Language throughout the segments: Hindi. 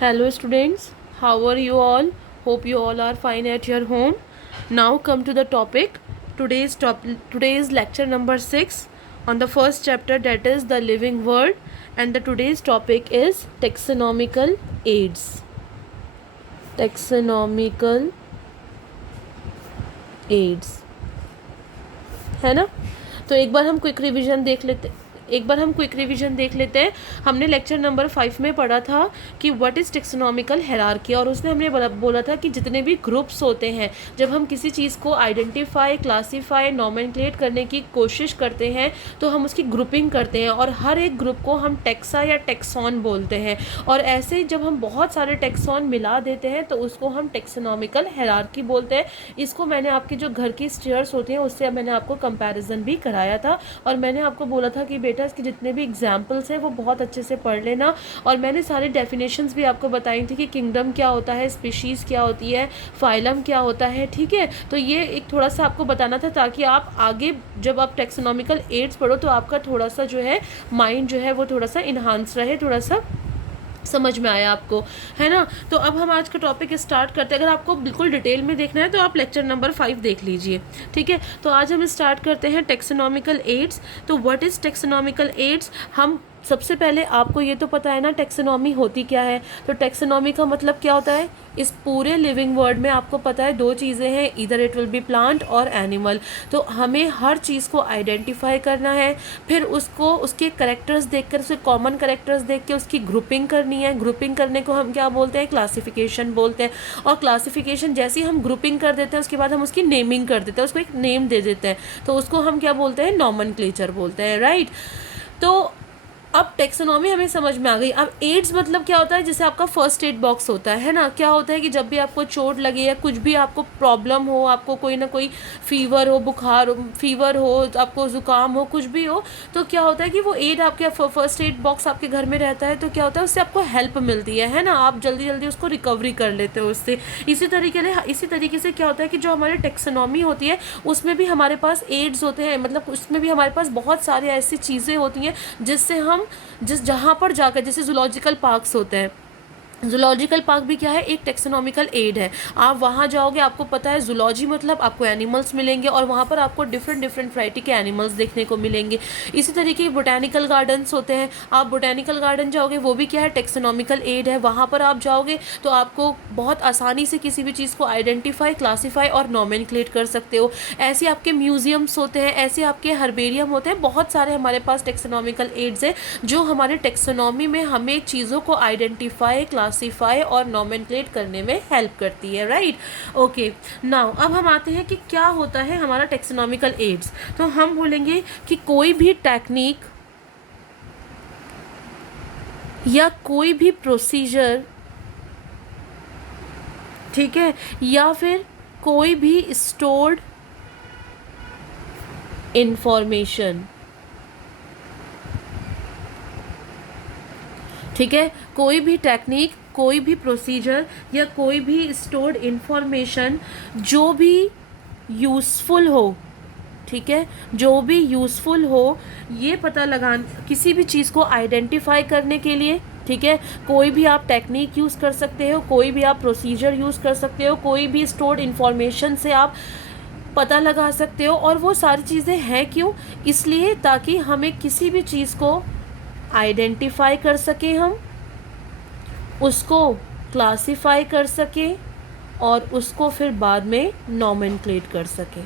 Hello students, how are you all? Hope you all are fine at your home. Now come to the topic. Today's lecture number 6 on the first chapter, that is the living world, and the today's topic is taxonomical aids. Taxonomical aids है ना। तो एक बार हम क्विक रिवीजन देख लेते हैं। हमने लेक्चर नंबर 5 में पढ़ा था कि व्हाट इज़ टेक्सोनॉमिकल हायरार्की, और उसमें हमने बोला था कि जितने भी ग्रुप्स होते हैं, जब हम किसी चीज़ को आइडेंटिफाई, क्लासीफाई, नॉमेनक्लेट करने की कोशिश करते हैं तो हम उसकी ग्रुपिंग करते हैं, और हर एक ग्रुप को हम टेक्सा या टेक्सॉन बोलते हैं। और ऐसे ही जब हम बहुत सारे टेक्सॉन मिला देते हैं तो उसको हम टेक्सोनॉमिकल हायरार्की बोलते हैं। इसको मैंने आपके जो घर की स्टेयर्स होती हैं उससे मैंने आपको कंपैरिजन भी कराया था, और मैंने आपको बोला था कि इसके जितने भी एग्जाम्पल्स हैं वो बहुत अच्छे से पढ़ लेना। और मैंने सारे डेफिनेशंस भी आपको बताई थी कि किंगडम क्या होता है, स्पीशीज़ क्या होती है, फाइलम क्या होता है, ठीक है। तो ये एक थोड़ा सा आपको बताना था ताकि आप आगे जब आप टेक्सोनॉमिकल एड्स पढ़ो तो आपका थोड़ा सा जो है माइंड जो है वो थोड़ा सा इन्हांस रहे, थोड़ा सा समझ में आया आपको, है ना। तो अब हम आज का टॉपिक स्टार्ट करते हैं। अगर आपको बिल्कुल डिटेल में देखना है तो आप लेक्चर नंबर 5 देख लीजिए, ठीक है। तो आज हम स्टार्ट करते हैं टेक्सोनॉमिकल एड्स। तो व्हाट इज़ टेक्सोनॉमिकल एड्स? हम सबसे पहले आपको ये तो पता है ना टेक्सोनॉमी होती क्या है। तो टेक्सोनॉमी का मतलब क्या होता है? इस पूरे लिविंग वर्ल्ड में आपको पता है दो चीज़ें हैं, इधर इट विल बी प्लांट और एनिमल। तो हमें हर चीज़ को आइडेंटिफाई करना है, फिर उसको उसके करेक्टर्स देखकर, उसके कॉमन करेक्टर्स देख के उसकी ग्रुपिंग करनी है। ग्रुपिंग करने को हम क्या बोलते हैं? क्लासिफिकेशन बोलते हैं। और क्लासिफिकेशन जैसे ही हम ग्रुपिंग कर देते हैं उसके बाद हम उसकी नेमिंग कर देते हैं, उसको एक नेम दे देते हैं, तो उसको हम क्या बोलते हैं? नॉमेनक्लेचर बोलते हैं, राइट। तो अब टेक्सोनॉमी हमें समझ में आ गई। अब एड्स मतलब क्या होता है? जैसे आपका फर्स्ट एड बॉक्स होता है ना। क्या होता है कि जब भी आपको चोट लगे या कुछ भी आपको प्रॉब्लम हो, आपको कोई ना कोई फीवर हो, बुखार फीवर हो, आपको ज़ुकाम हो, कुछ भी हो, तो क्या होता है कि वो एड आपके फर्स्ट एड बॉक्स आपके घर में रहता है। तो क्या होता है? उससे आपको हेल्प मिलती है ना। आप जल्दी जल्दी उसको रिकवरी कर लेते हो उससे। इसी तरीके से क्या होता है कि जो हमारी टेक्सोनॉमी होती है उसमें भी हमारे पास एड्स होते हैं, मतलब उसमें भी हमारे पास बहुत सारी ऐसी चीज़ें होती हैं जिससे हम जहाँ पर जाकर, जैसे जूलॉजिकल पार्क्स होते हैं, जूलॉजिकल पार्क भी क्या है? एक टेक्सोनॉमिकल एड है। आप वहाँ जाओगे, आपको पता है जूलॉजी मतलब आपको एनिमल्स मिलेंगे, और वहाँ पर आपको डिफरेंट वैरायटी के एनिमल्स देखने को मिलेंगे। इसी तरीके के बोटेनिकल गार्डन्स होते हैं। आप बोटेनिकल गार्डन जाओगे, वो भी क्या है? टेक्सोनॉमिकल एड है। वहाँ पर आप जाओगे तो आपको बहुत आसानी से किसी भी चीज़ को आइडेंटिफाई, क्लासीफाई और नॉमेनक्लेट कर सकते हो। ऐसे आपके म्यूजियम्स होते हैं, ऐसे आपके हर्बेरियम होते हैं, बहुत सारे हमारे पास टेक्सोनॉमिकल एड्स हैं जो हमारे टेक्सोनॉमी में हमें चीज़ों को आइडेंटिफाई, क्लासीफाई और नॉमेनक्लेट करने में हेल्प करती है, राइट। ओके, नाउ अब हम आते हैं कि क्या होता है हमारा टेक्सोनॉमिकल एड्स। तो हम बोलेंगे कि कोई भी टेक्निक या कोई भी प्रोसीजर, ठीक है, या फिर कोई भी स्टोर्ड इंफॉर्मेशन, ठीक है, कोई भी टेक्निक, कोई भी प्रोसीजर या कोई भी स्टोर्ड इंफॉर्मेशन जो भी यूज़फुल हो, ठीक है, जो भी यूज़फुल हो, ये पता लगाने, किसी भी चीज़ को आइडेंटिफाई करने के लिए, ठीक है, कोई भी आप टेक्निक यूज़ कर सकते हो, कोई भी आप प्रोसीजर यूज़ कर सकते हो, कोई भी स्टोर्ड इंफॉर्मेशन से आप पता लगा सकते हो। और वो सारी चीज़ें हैं क्यों? इसलिए ताकि हमें किसी भी चीज़ को आइडेंटिफाई कर सकें, हम उसको क्लासीफाई कर सकें और उसको फिर बाद में नॉमेनक्लेट कर सकें।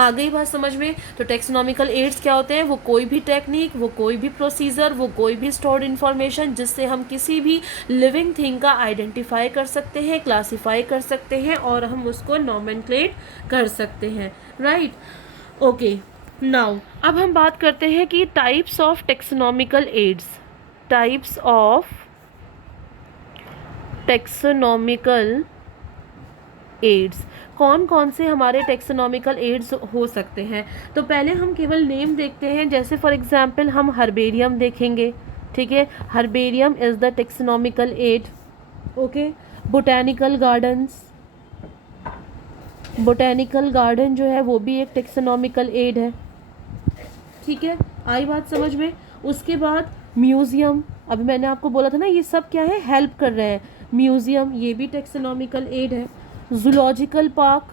आ गई बात समझ में? तो टेक्सोनॉमिकल एड्स क्या होते हैं? वो कोई भी टेक्निक, वो कोई भी प्रोसीजर, वो कोई भी स्टोर्ड इन्फॉर्मेशन जिससे हम किसी भी लिविंग थिंग का आइडेंटिफाई कर सकते हैं, क्लासीफाई कर सकते हैं और हम उसको नॉमेनक्लेट कर सकते हैं, राइट। ओके, नाउ अब हम बात करते हैं कि types of taxonomical aids. Types of taxonomical aids, कौन कौन से हमारे टेक्सोनॉमिकल एड्स हो सकते हैं? तो पहले हम केवल नेम देखते हैं। जैसे फॉर एग्जांपल हम हर्बेरियम देखेंगे, ठीक है, herbarium is the taxonomical add. Okay, botanical gardens, botanical garden जो है वो भी एक टेक्सोनॉमिकल एड है, ठीक है, आई बात समझ में? उसके बाद म्यूज़ियम, अभी मैंने आपको बोला था ना, ये सब क्या है, हेल्प कर रहे हैं। म्यूजियम, ये भी टेक्सोनॉमिकल एड है। जूलॉजिकल पार्क,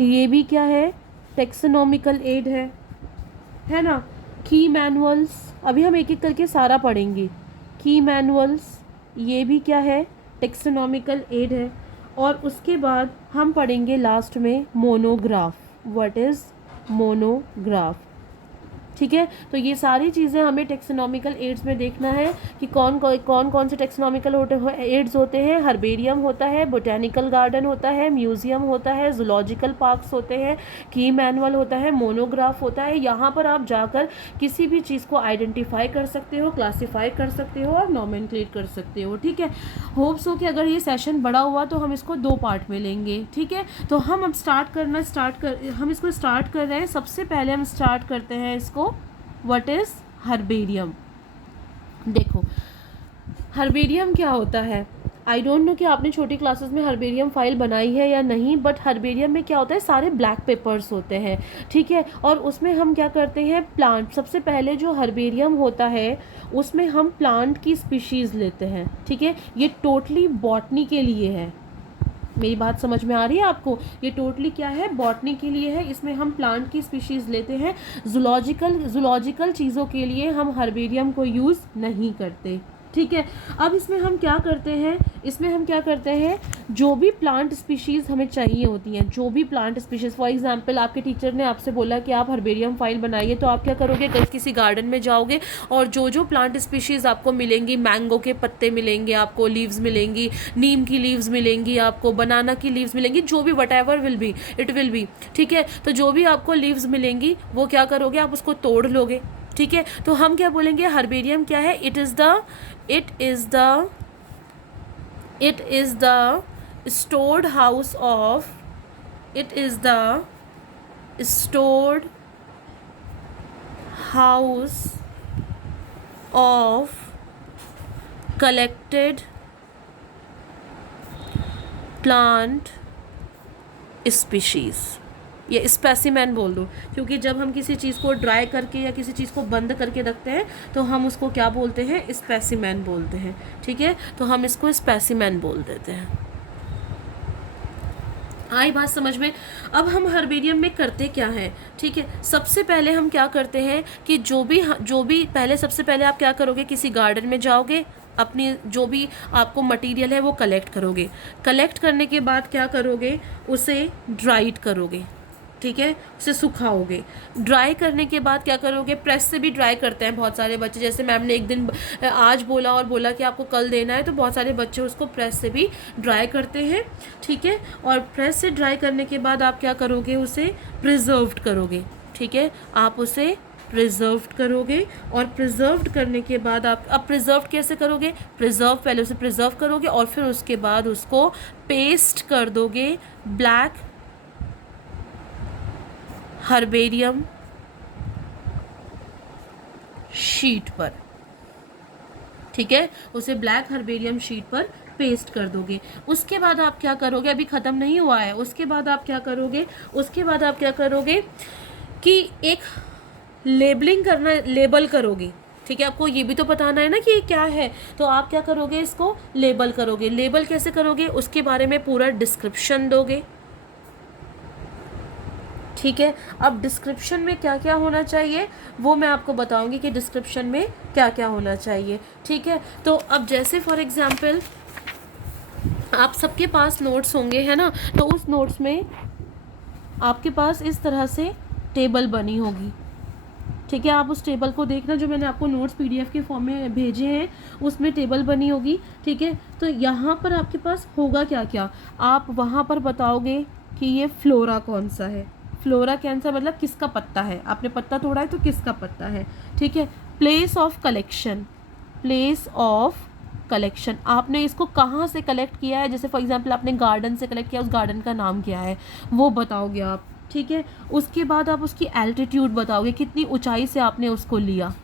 ये भी क्या है, टेक्सोनॉमिकल एड है ना। की मैनुअल्स, अभी हम एक एक करके सारा पढ़ेंगे। की मैनुअल्स, ये भी क्या है, टेक्सोनॉमिकल एड है। और उसके बाद हम पढ़ेंगे लास्ट में मोनोग्राफ। What is monograph? ठीक है, तो ये सारी चीज़ें हमें टेक्सोनॉमिकल एड्स में देखना है कि कौन कौन से टेक्सोनॉमिकल एड्स होते हैं। हर्बेरियम होता है, बोटेनिकल गार्डन होता है, म्यूजियम होता है, जूलॉजिकल पार्क्स होते हैं, की मैनुअल होता है, मोनोग्राफ होता है। यहाँ पर आप जाकर किसी भी चीज़ को आइडेंटिफाई कर सकते हो, क्लासीफाई कर सकते हो और नॉमेनक्लेट कर सकते हो। ठीक है, होप सो कि अगर ये सेशन बड़ा हुआ तो हम इसको 2 पार्ट में लेंगे। ठीक है, तो हम अब हम इसको स्टार्ट कर रहे हैं। सबसे पहले हम स्टार्ट करते हैं इसको, व्हाट इज़ हर्बेरियम। देखो हर्बेरियम क्या होता है, आई डोंट नो कि आपने छोटी क्लासेस में हर्बेरियम फाइल बनाई है या नहीं, बट हर्बेरियम में क्या होता है, सारे ब्लैक पेपर्स होते हैं। ठीक है, और उसमें हम क्या करते हैं, प्लांट, सबसे पहले जो हर्बेरियम होता है उसमें हम प्लांट की स्पीशीज़ लेते हैं। ठीक है, ये टोटली बॉटनी के लिए है। मेरी बात समझ में आ रही है आपको? ये टोटली क्या है, बॉटनी के लिए है। इसमें हम प्लांट की स्पीशीज़ लेते हैं। जूलॉजिकल चीज़ों के लिए हम हर्बेरियम को यूज़ नहीं करते। ठीक है, अब इसमें हम क्या करते हैं, जो भी प्लांट स्पीशीज़ हमें चाहिए होती हैं, जो भी प्लांट स्पीशीज़, फॉर एग्जांपल आपके टीचर ने आपसे बोला कि आप हर्बेरियम फाइल बनाइए, तो आप क्या करोगे, किसी गार्डन में जाओगे और जो प्लांट स्पीशीज़ आपको मिलेंगी, मैंगो के पत्ते मिलेंगे आपको, लीव्स मिलेंगी, नीम की लीव्स मिलेंगी आपको, बनाना की लीव्स मिलेंगी, जो भी what ever it will be. ठीक है, तो जो भी आपको लीव्स मिलेंगी वो क्या करोगे, आप उसको तोड़ लोगे। ठीक है, तो हम क्या बोलेंगे, हर्बेरियम क्या है, it is the stored house of it is the stored house of collected plant species, ये स्पेसिमेन बोल दो, क्योंकि जब हम किसी चीज़ को ड्राई करके या किसी चीज़ को बंद करके रखते हैं तो हम उसको क्या बोलते हैं, स्पेसिमेन बोलते हैं। ठीक है, तो हम इसको स्पेसिमेन बोल देते हैं। आई बात समझ में? अब हम हर्बेरियम में करते क्या है, ठीक है, सबसे पहले हम क्या करते हैं कि जो भी पहले, सबसे पहले आप क्या करोगे, किसी गार्डन में जाओगे, अपनी जो भी आपको मटेरियल है वो कलेक्ट करोगे। कलेक्ट करने के बाद क्या करोगे, उसे ड्राइड करोगे। ठीक है, उसे सुखाओगे। ड्राई करने के बाद क्या करोगे, प्रेस से भी ड्राई करते हैं बहुत सारे बच्चे, जैसे मैम ने एक दिन आज बोला कि आपको कल देना है, तो बहुत सारे बच्चे उसको प्रेस से भी ड्राई करते हैं। ठीक है, और प्रेस से ड्राई करने के बाद आप क्या करोगे, उसे प्रिजर्व्ड करोगे। ठीक है, आप उसे प्रिजर्व्ड करोगे, और प्रिजर्व्ड करने के बाद आप, अब प्रिजर्व्ड कैसे करोगे, पहले उसे प्रिजर्व करोगे और फिर उसके बाद उसको पेस्ट कर दोगे ब्लैक हर्बेरियम शीट पर। ठीक है, उसे ब्लैक हर्बेरियम शीट पर पेस्ट कर दोगे। उसके बाद आप क्या करोगे, अभी ख़त्म नहीं हुआ है, उसके बाद आप क्या करोगे कि एक लेबल करोगे। ठीक है, आपको ये भी तो बताना है ना कि ये क्या है, तो आप क्या करोगे, इसको लेबल करोगे। लेबल कैसे करोगे, उसके बारे में पूरा डिस्क्रिप्शन दोगे। ठीक है, अब डिस्क्रिप्शन में क्या क्या होना चाहिए वो मैं आपको बताऊंगी कि डिस्क्रिप्शन में क्या क्या होना चाहिए। ठीक है, तो अब जैसे फॉर एग्जांपल आप सबके पास नोट्स होंगे, है ना, तो उस नोट्स में आपके पास इस तरह से टेबल बनी होगी। ठीक है, आप उस टेबल को देखना, जो मैंने आपको नोट्स PDF के फॉर्म में भेजे हैं उसमें टेबल बनी होगी। ठीक है, तो यहाँ पर आपके पास होगा क्या क्या, आप वहाँ पर बताओगे कि ये फ्लोरा कौन सा है। फ्लोरा कैंसर मतलब किसका पत्ता है, आपने पत्ता तोड़ा है तो किसका पत्ता है। ठीक है, प्लेस ऑफ कलेक्शन, आपने इसको कहाँ से कलेक्ट किया है, जैसे फॉर एग्जांपल आपने गार्डन से कलेक्ट किया, उस गार्डन का नाम क्या है वो बताओगे आप। ठीक है, उसके बाद आप उसकी एल्टीट्यूड बताओगे, कितनी ऊंचाई से आपने उसको लिया।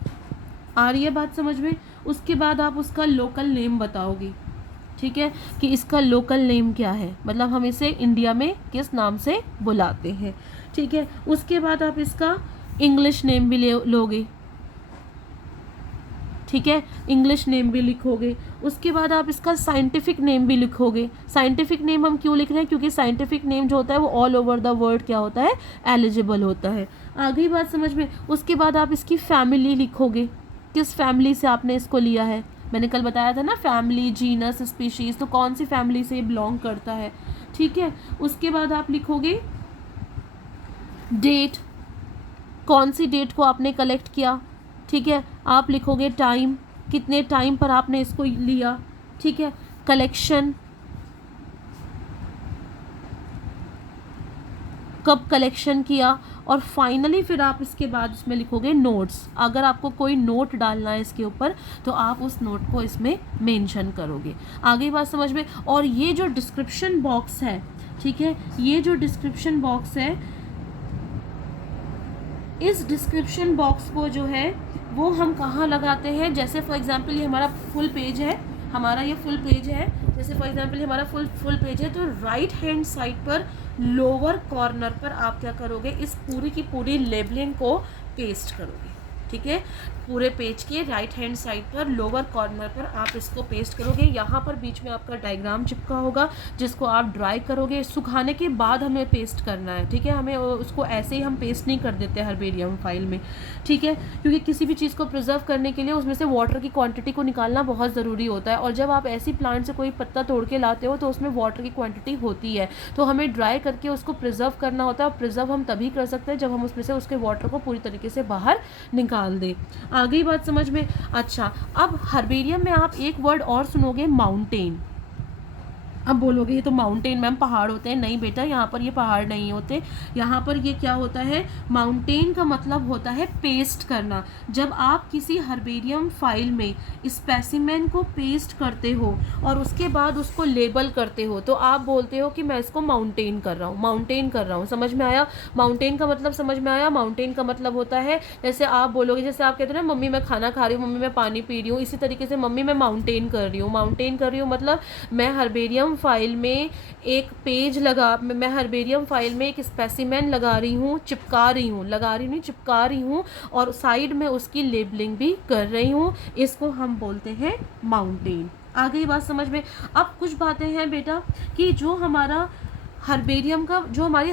आ रही है बात समझ में? उसके बाद आप उसका लोकल नेम बताओगे। ठीक है, कि इसका लोकल नेम क्या है, मतलब हम इसे इंडिया में किस नाम से बुलाते हैं। ठीक है, उसके बाद आप इसका इंग्लिश नेम भी लोगे। ठीक है, इंग्लिश नेम भी लिखोगे। उसके बाद आप इसका साइंटिफिक नेम भी लिखोगे। साइंटिफिक नेम हम क्यों लिख रहे हैं, क्योंकि साइंटिफिक नेम जो होता है वो ऑल ओवर द वर्ल्ड क्या होता है, एलिजिबल होता है। आगे बात समझ में। उसके बाद आप इसकी फैमिली लिखोगे, किस फैमिली से आपने इसको लिया है। मैंने कल बताया था ना, फैमिली, जीनस, स्पीशीज़, तो कौन सी फैमिली से ये बिलोंग करता है। ठीक है, उसके बाद आप लिखोगे डेट, कौन सी डेट को आपने कलेक्ट किया। ठीक है, आप लिखोगे टाइम, कितने टाइम पर आपने इसको लिया। ठीक है, कलेक्शन, कब कलेक्शन किया। और फाइनली फिर आप इसके बाद इसमें लिखोगे नोट्स। अगर आपको कोई नोट डालना है इसके ऊपर तो आप उस नोट को इसमें मेंशन करोगे। आगे बात समझ में। और ये जो डिस्क्रिप्शन बॉक्स है, ठीक है, ये जो डिस्क्रिप्शन बॉक्स है, इस डिस्क्रिप्शन बॉक्स को जो है वो हम कहाँ लगाते हैं। जैसे फॉर एग्जांपल ये हमारा फुल पेज है, हमारा ये फुल पेज है। जैसे फॉर एग्जांपल ये हमारा फुल पेज है, तो राइट हैंड साइड पर लोअर कॉर्नर पर आप क्या करोगे, इस पूरी की पूरी लेबलिंग को पेस्ट करोगे। ठीक है, पूरे पेज के राइट हैंड साइड पर लोअर कॉर्नर पर आप इसको पेस्ट करोगे। यहाँ पर बीच में आपका डायग्राम चिपका होगा जिसको आप ड्राई करोगे। सुखाने के बाद हमें पेस्ट करना है। ठीक है, हमें उसको ऐसे ही हम पेस्ट नहीं कर देते हर्बेरियम फाइल में। ठीक है, क्योंकि किसी भी चीज़ को प्रिजर्व करने के लिए उसमें से वाटर की क्वांटिटी को निकालना बहुत ज़रूरी होता है। और जब आप ऐसी प्लांट से कोई पत्ता तोड़ के लाते हो तो उसमें वाटर की क्वांटिटी होती है, तो हमें ड्राई करके उसको प्रिजर्व करना होता है। और प्रिजर्व हम तभी कर सकते हैं जब हम उसमें से उसके वाटर को पूरी तरीके से बाहर निकाल दें। आगे बात समझ में। अच्छा, अब हर्बेरियम में आप एक वर्ड और सुनोगे, माउंटेन। अब बोलोगे ये तो माउंटेन मैम पहाड़ होते हैं। नहीं बेटा, यहाँ पर ये पहाड़ नहीं होते। यहाँ पर ये क्या होता है, माउंटेन का मतलब होता है पेस्ट करना। जब आप किसी हर्बेरियम फाइल में स्पेसिमेन को पेस्ट करते हो और उसके बाद उसको लेबल करते हो तो आप बोलते हो कि मैं इसको माउंटेन कर रहा हूँ, माउंटेन कर रहा हूँ। समझ में आया? माउंटेन का मतलब समझ में आया? माउंटेन का मतलब होता है, जैसे आप बोलोगे, जैसे आप कहते हो ना, मम्मी मैं खाना खा रही हूँ, मम्मी मैं पानी पी रही हूँ, इसी तरीके से मम्मी मैं माउंटेन कर रही हूँ। माउंटेन कर रही हूँ मतलब मैं हर्बेरियम फाइल में एक पेज मैं हर्बेरियम फाइल में एक स्पेसिमेन लगा रही हूँ, चिपका रही हूँ, लगा रही नहीं चिपका रही हूँ, और साइड में उसकी लेबलिंग भी कर रही हूँ। इसको हम बोलते हैं माउंटेन। आ गई बात समझ में? अब कुछ बातें हैं बेटा कि जो हमारा हर्बेरियम का जो हमारी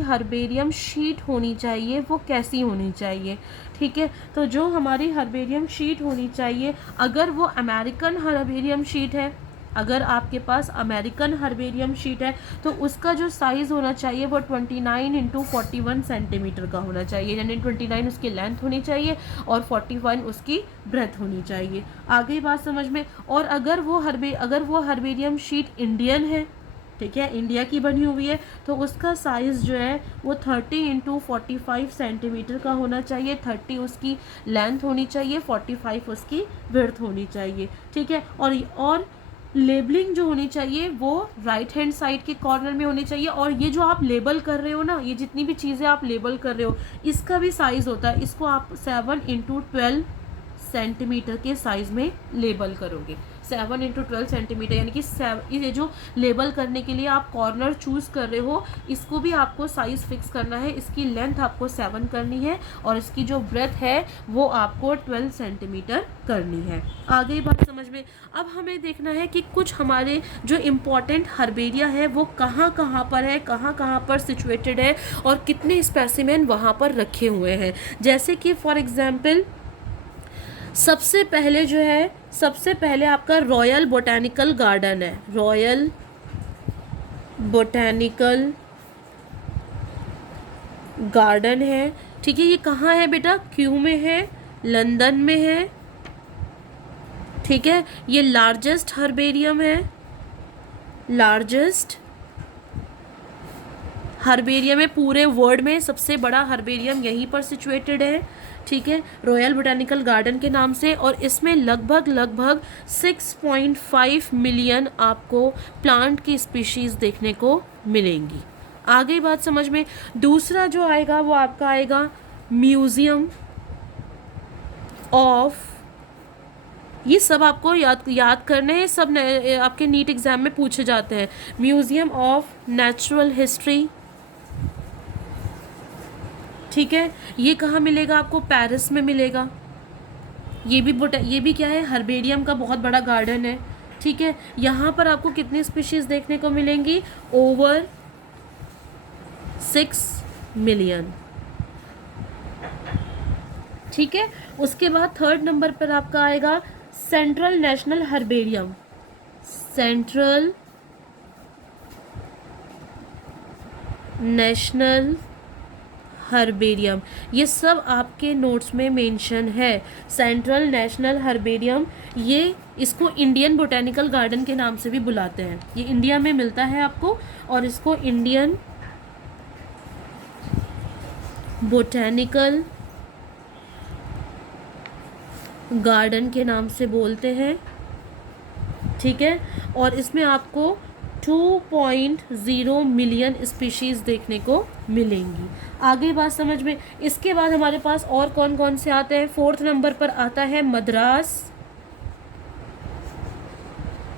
हर्बेरियम शीट होनी चाहिए वो कैसी होनी चाहिए। ठीक है, तो जो हमारी हर्बेरियम शीट होनी चाहिए, अगर वो अमेरिकन हर्बेरियम शीट है, अगर आपके पास अमेरिकन हर्बेरियम शीट है तो उसका जो साइज़ होना चाहिए वो 29x41 सेंटीमीटर का होना चाहिए। यानी 29 उसकी लेंथ होनी चाहिए और 41 उसकी ब्रेथ होनी चाहिए। आगे बात समझ में। और अगर वो हर्बेरियम शीट इंडियन है, ठीक है, इंडिया की बनी हुई है, तो उसका साइज़ जो है वो 30x45 सेंटीमीटर का होना चाहिए। 30 उसकी लेंथ होनी चाहिए, 45 उसकी विड्थ होनी चाहिए। ठीक है, और लेबलिंग जो होनी चाहिए वो राइट हैंड साइड के कॉर्नर में होनी चाहिए। और ये जो आप लेबल कर रहे हो ना, ये जितनी भी चीज़ें आप लेबल कर रहे हो, इसका भी साइज़ होता है। इसको आप 7x12 सेंटीमीटर के साइज़ में लेबल करोगे। 7x12 सेंटीमीटर, यानी कि ये जो लेबल करने के लिए आप कॉर्नर चूज़ कर रहे हो, इसको भी आपको साइज़ फिक्स करना है। इसकी लेंथ आपको 7 करनी है और इसकी जो ब्रेथ है वो आपको 12 सेंटीमीटर करनी है। आगे बात समझ में। अब हमें देखना है कि कुछ हमारे जो इम्पॉर्टेंट हर्बेरिया है वो कहाँ कहाँ पर है, कहाँ कहाँ पर सिचुएटेड है और कितने स्पेसिमेन वहाँ पर रखे हुए हैं। जैसे कि फॉर एग्जाम्पल सबसे पहले आपका रॉयल बोटैनिकल गार्डन है। रॉयल बोटैनिकल गार्डन है, ठीक है। ये कहाँ है बेटा? क्यू में है, लंदन में है, ठीक है। ये लार्जेस्ट हर्बेरियम है, लार्जेस्ट हर्बेरियम है पूरे वर्ल्ड में। सबसे बड़ा हर्बेरियम यहीं पर सिचुएटेड है, ठीक है, रॉयल बोटैनिकल गार्डन के नाम से। और इसमें लगभग 6.5 मिलियन आपको प्लांट की स्पीशीज़ देखने को मिलेंगी। आगे बात समझ में। दूसरा जो आएगा वो आपका आएगा म्यूज़ियम ऑफ, ये सब आपको याद करने हैं, सब आपके नीट एग्जाम में पूछे जाते हैं। म्यूज़ियम ऑफ नेचुरल हिस्ट्री, ठीक है। ये कहाँ मिलेगा आपको? पेरिस में मिलेगा, ये भी क्या है, हर्बेरियम का बहुत बड़ा गार्डन है। ठीक है, यहाँ पर आपको कितनी स्पीशीज़ देखने को मिलेंगी, ओवर 6 मिलियन। ठीक है, उसके बाद थर्ड नंबर पर आपका आएगा central national herbarium. Central national herbarium, ये सब आपके नोट्स में मेंशन है। सेंट्रल नेशनल हर्बेरियम, ये इसको इंडियन बोटेनिकल गार्डन के नाम से भी बुलाते हैं। ये इंडिया में मिलता है आपको, और इसको इंडियन बोटेनिकल गार्डन के नाम से बोलते हैं। ठीक है, और इसमें आपको 2.0 मिलियन स्पीशीज़ देखने को मिलेंगी। आगे बात समझ में। इसके बाद हमारे पास और कौन कौन से आते हैं, फोर्थ नंबर पर आता है मद्रास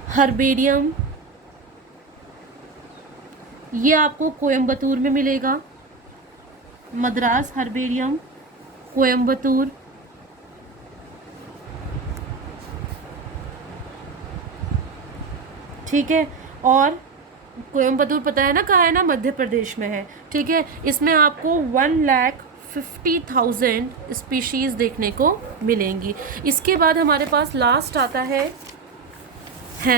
हर्बेरियम। ये आपको कोयम्बतूर में मिलेगा, मद्रास हर्बेरियम कोयम्बतूर। ठीक है, और कोयम्बतूर पता है ना कहाँ है ना, मध्य प्रदेश में है। ठीक है, इसमें आपको 1,50,000 स्पीशीज़ देखने को मिलेंगी। इसके बाद हमारे पास लास्ट आता है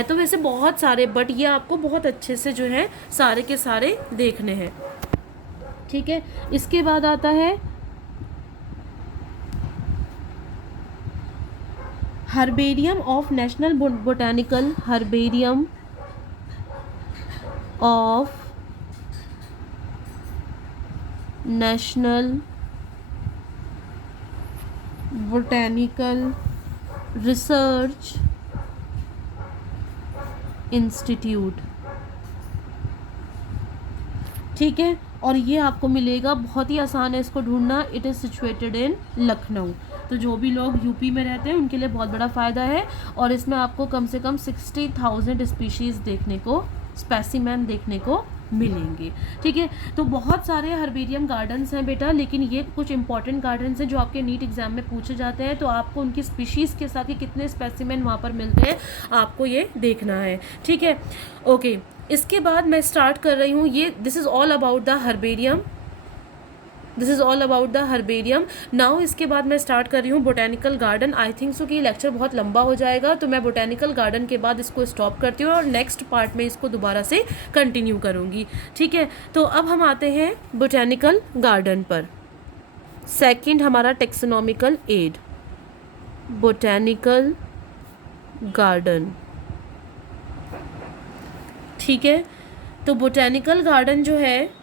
तो वैसे बहुत सारे, बट ये आपको बहुत अच्छे से जो है सारे के सारे देखने हैं। ठीक है, इसके बाद आता है herbarium of national botanical, herbarium of national botanical research institute. ठीक है, और ये आपको मिलेगा, बहुत ही आसान है इसको ढूंढना। It is situated in Lucknow. तो जो भी लोग यूपी में रहते हैं उनके लिए बहुत बड़ा फ़ायदा है। और इसमें आपको कम से कम 60,000 स्पीशीज़ देखने को, स्पेसिमेन देखने को मिलेंगे। ठीक है, तो बहुत सारे हर्बेरियम गार्डन्स हैं बेटा, लेकिन ये कुछ इंपॉर्टेंट गार्डन्स हैं जो आपके नीट एग्जाम में पूछे जाते हैं। तो आपको उनकी स्पीशीज़ के साथ ही कितने स्पेसिमेन वहाँ पर मिलते हैं आपको ये देखना है। ठीक है, ओके। इसके बाद मैं स्टार्ट कर रही हूँ, ये this is all about the herbarium, this is all about the herbarium. Now इसके बाद मैं स्टार्ट कर रही हूँ botanical garden. I think so कि लेक्चर बहुत लंबा हो जाएगा, तो मैं बोटेनिकल गार्डन के बाद इसको स्टॉप करती हूँ और नेक्स्ट पार्ट में इसको दोबारा से कंटिन्यू करूँगी। ठीक है, तो अब हम आते हैं बोटेनिकल गार्डन पर। सेकंड हमारा टेक्सोनॉमिकल एड, बोटेनिकल गार्डन। ठीक है, तो बोटेनिकल गार्डन जो है,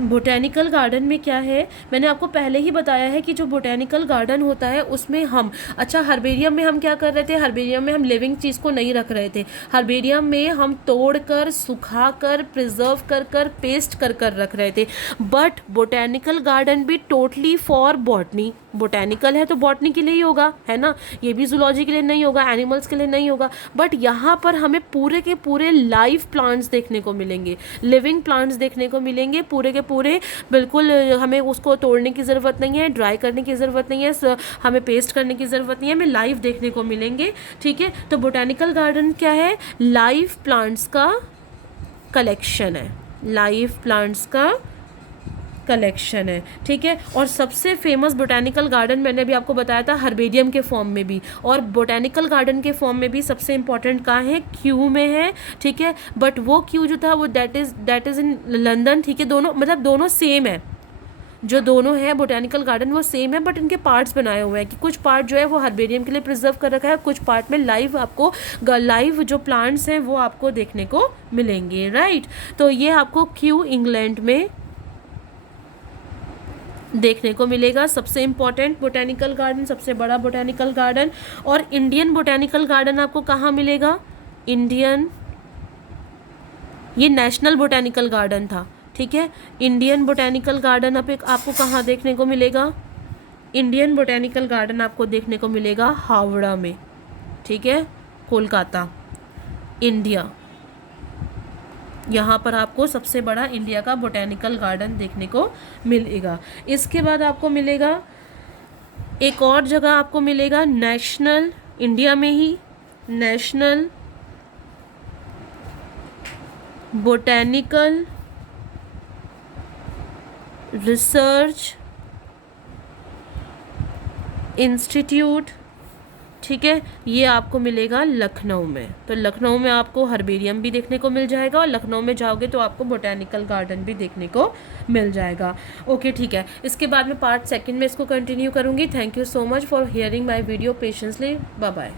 बोटेनिकल गार्डन में क्या है, मैंने आपको पहले ही बताया है कि जो बोटेनिकल गार्डन होता है उसमें हम, अच्छा हर्बेरियम में हम क्या कर रहे थे, हर्बेरियम में हम लिविंग चीज़ को नहीं रख रहे थे। हर्बेरियम में हम तोड़कर, सुखाकर, प्रिजर्व कर कर, पेस्ट कर कर रख रहे थे। बट बोटेनिकल गार्डन भी टोटली फॉर बॉटनी, बोटेनिकल है तो बॉटनी के लिए ही होगा, है ना। ये भी जूलॉजी के लिए नहीं होगा, एनिमल्स के लिए नहीं होगा। बट यहाँ पर हमें पूरे के पूरे लाइव प्लांट्स देखने को मिलेंगे, लिविंग प्लांट्स देखने को मिलेंगे पूरे के पूरे। बिल्कुल हमें उसको तोड़ने की ज़रूरत नहीं है, ड्राई करने की ज़रूरत नहीं है, हमें पेस्ट करने की ज़रूरत नहीं है, हमें लाइव देखने को मिलेंगे। ठीक है, तो बोटेनिकल गार्डन क्या है, लाइव प्लांट्स का कलेक्शन है, लाइव प्लांट्स का कलेक्शन है। ठीक है, और सबसे फेमस बोटेनिकल गार्डन मैंने अभी आपको बताया था हर्बेरियम के फॉर्म में भी, और बोटेनिकल गार्डन के फॉर्म में भी सबसे इंपॉर्टेंट कहाँ है, क्यू में है। ठीक है, बट वो क्यू जो था वो दैट इज़ इन लंदन। ठीक है, दोनों मतलब दोनों सेम है, जो दोनों है बोटेनिकल गार्डन वो सेम है, बट इनके पार्ट्स बनाए हुए हैं कि कुछ पार्ट जो है वो हर्बेरियम के लिए प्रिजर्व कर रखा है, कुछ पार्ट में लाइव आपको लाइव जो प्लांट्स हैं वो आपको देखने को मिलेंगे। राइट, तो ये आपको क्यू इंग्लैंड में देखने को मिलेगा, सबसे इम्पॉर्टेंट बोटेनिकल गार्डन, सबसे बड़ा बोटेनिकल गार्डन। और इंडियन बोटेनिकल गार्डन आपको कहाँ मिलेगा, इंडियन, ये नेशनल बोटेनिकल गार्डन था। ठीक है, इंडियन बोटेनिकल गार्डन आपको कहाँ देखने को मिलेगा, इंडियन बोटेनिकल गार्डन आपको देखने को मिलेगा हावड़ा में। ठीक है, कोलकाता, इंडिया। यहाँ पर आपको सबसे बड़ा इंडिया का बोटेनिकल गार्डन देखने को मिलेगा। इसके बाद आपको मिलेगा एक और जगह, आपको मिलेगा नेशनल, इंडिया में ही नेशनल बोटेनिकल रिसर्च इंस्टीट्यूट, ठीक है, ये आपको मिलेगा लखनऊ में। तो लखनऊ में आपको हर्बेरियम भी देखने को मिल जाएगा, और लखनऊ में जाओगे तो आपको बोटेनिकल गार्डन भी देखने को मिल जाएगा। ओके, ठीक है, इसके बाद में पार्ट सेकंड में इसको कंटिन्यू करूँगी। Thank you so much for hearing my video patiently. Bye bye.